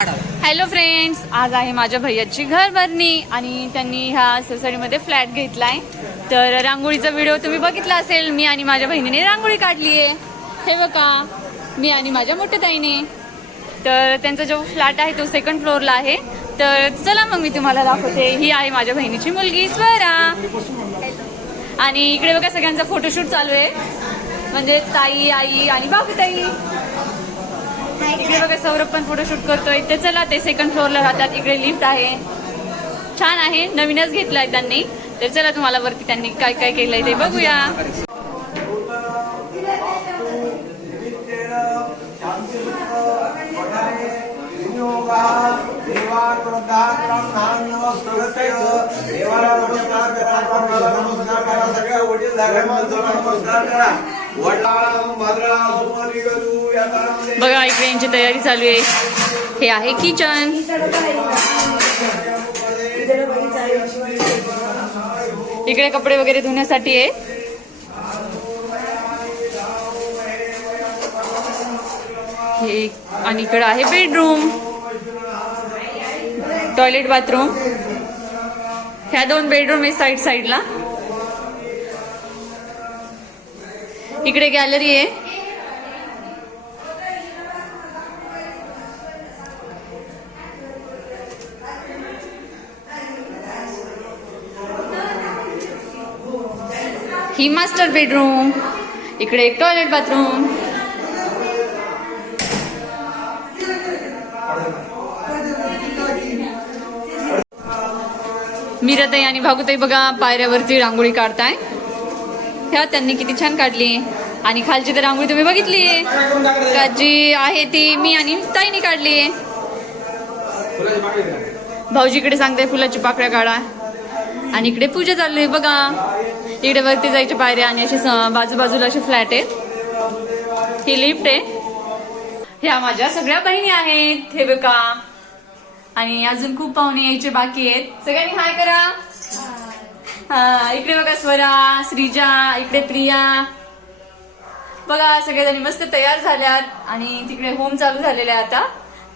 Hello friends आज आहे माझ्या भैयाची घरभरणी आणि त्यांनी ह्या सोसायटीमध्ये फ्लॅट घेतलाय. तर रांगोळीचा व्हिडिओ तुम्ही बघितला असेल मी आणि माझ्या बहिणीने रांगोळी काढली आहे. हे बघा मी आणि माझ्या मोठ्या ताईने. तर त्यांचा जो फ्लॅट आहे तो सेकंड फ्लोअरला आहे. तर चला मग मी तुम्हाला दाखवते. ही आहे माझ्या बहिणीची मुलगी स्वरा. आणि इकडे बघा सगळ्यांचा फोटोशूट चालू आहे. म्हणजे ताई आई आणि बाबू ताई इकडे बघा सौरभ पण फोटोशूट करतोय. ते चला ते सेकंड फ्लोअरला राहतात. इकडे लिफ्ट आहे. छान आहे. नवीनच घेतलाय त्यांनी. तर चला तुम्हाला वरती त्यांनी काय काय केलंय ते बघूया. वडिला बघा इकडे यांची तयारी चालू आहे. हे आहे किचन इकडे कपडे वगैरे धुण्यासाठी आहे. हे आणि इकडे आहे बेडरूम टॉयलेट बाथरूम ह्या दोन बेडरूम आहे साईड साईडला इकडे गॅलरी आहे. ही मास्टर बेडरूम इकडे एक टॉयलेट बाथरूम मीराताई आणि भागुताई बघा पायऱ्यावरती रांगोळी काढताय. ह्या त्यांनी किती छान काढली. आणि खालची तर रांगोळी तुम्ही बघितली. जी आहे ती मी आणि ताईने काढली. भाऊजीकडे सांगताय फुलाची पाकळ्या काढा. आणि इकडे पूजा चालू आहे बघा. इकडे वरती जायच्या पायऱ्या आणि अशी बाजूबाजूला असे फ्लॅट आहेत ही लिफ्ट आहे. ह्या माझ्या सगळ्या बहिणी आहेत. हे बघा. आणि अजून खूप पाहुणे यायचे बाकी आहेत. सगळ्यांनी हाय करा. हा इकडे बघा स्वरा श्रीजा इकडे प्रिया. बघा सगळेजणी मस्त तयार झाल्यात. आणि तिकडे होम चालू झालेले आता.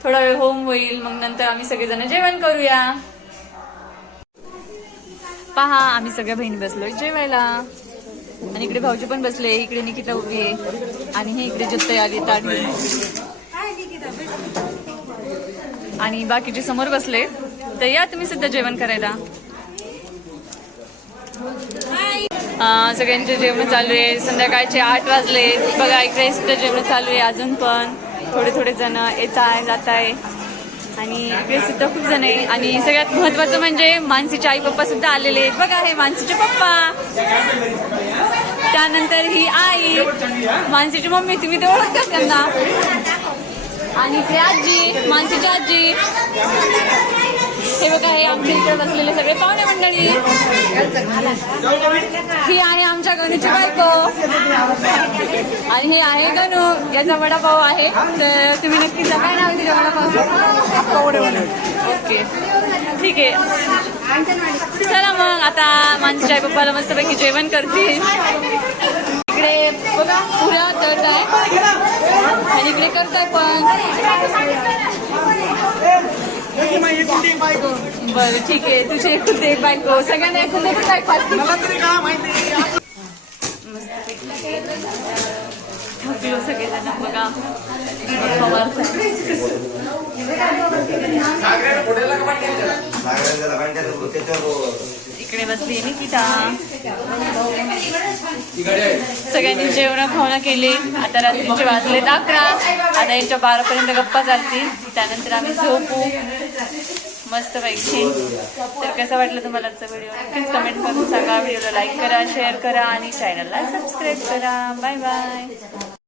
थोडा वेळ होम होईल मग नंतर आम्ही सगळेजण जेवण करूया. पहा आम्ही सगळ्या बहिणी बसलोय जेवायला. आणि इकडे भाऊजी पण बसले इकडे निकिता उभी आहे. आणि हे इकडे जुत्त आली ताडी आणि बाकीचे समोर बसले. तर या तुम्ही सुद्धा जेवण करायला. सगळ्यांचे जेवण चालू आहे. संध्याकाळचे आठ वाजले. बघा इकडे सुद्धा जेवण चालू आहे अजून पण. थोडे थोडे जण येत आहे जात आहे आणि इकडे सुद्धा खूप जण आहे आणि सगळ्यात महत्वाचं म्हणजे मानसीचे आई पप्पा सुद्धा आलेले आहेत. बघा हे मानसीचे पप्पा. त्यानंतर ही आई. मानसीची मम्मी तुम्ही ते ओळखता त्यांना? आणि इकडे आजी मानसीची आजी. हे बघा हे आमच्या इकडे बसलेले सगळे पाहुणे मंडळी. ही आहे आमच्या गणूची बायको. आणि हे आहे गणू. याचा वडापाव आहे. तर तुम्ही नक्की काय नाव तिच्या वडापाव ठीक आहे. चला मग आता मानसीच्या आई पप्पाला मस्तपैकी जेवण करतील इकडे बघा पुऱ्या तळत आहे आणि इकडे करताय पण. बरं ठीक आहे. तुझे एकूण एक बायको सगळ्यांना एकूण एक काय थकलो सगळेजण बघा. इकडे बसली निकिता. सगळ्यांनी जेवण खावणं केली. आता रात्रीचे वाजले अकरा. आता यांच्या बारापर्यंत गप्पा चालतील. त्यानंतर आम्ही झोपू. मस्त पैकी तर कसं वाटलं तुम्हाला आजचा व्हिडिओ नक्कीच कमेंट करून सांगा. व्हिडिओला लाईक करा शेअर करा आणि चॅनलला सबस्क्राईब करा. Bye bye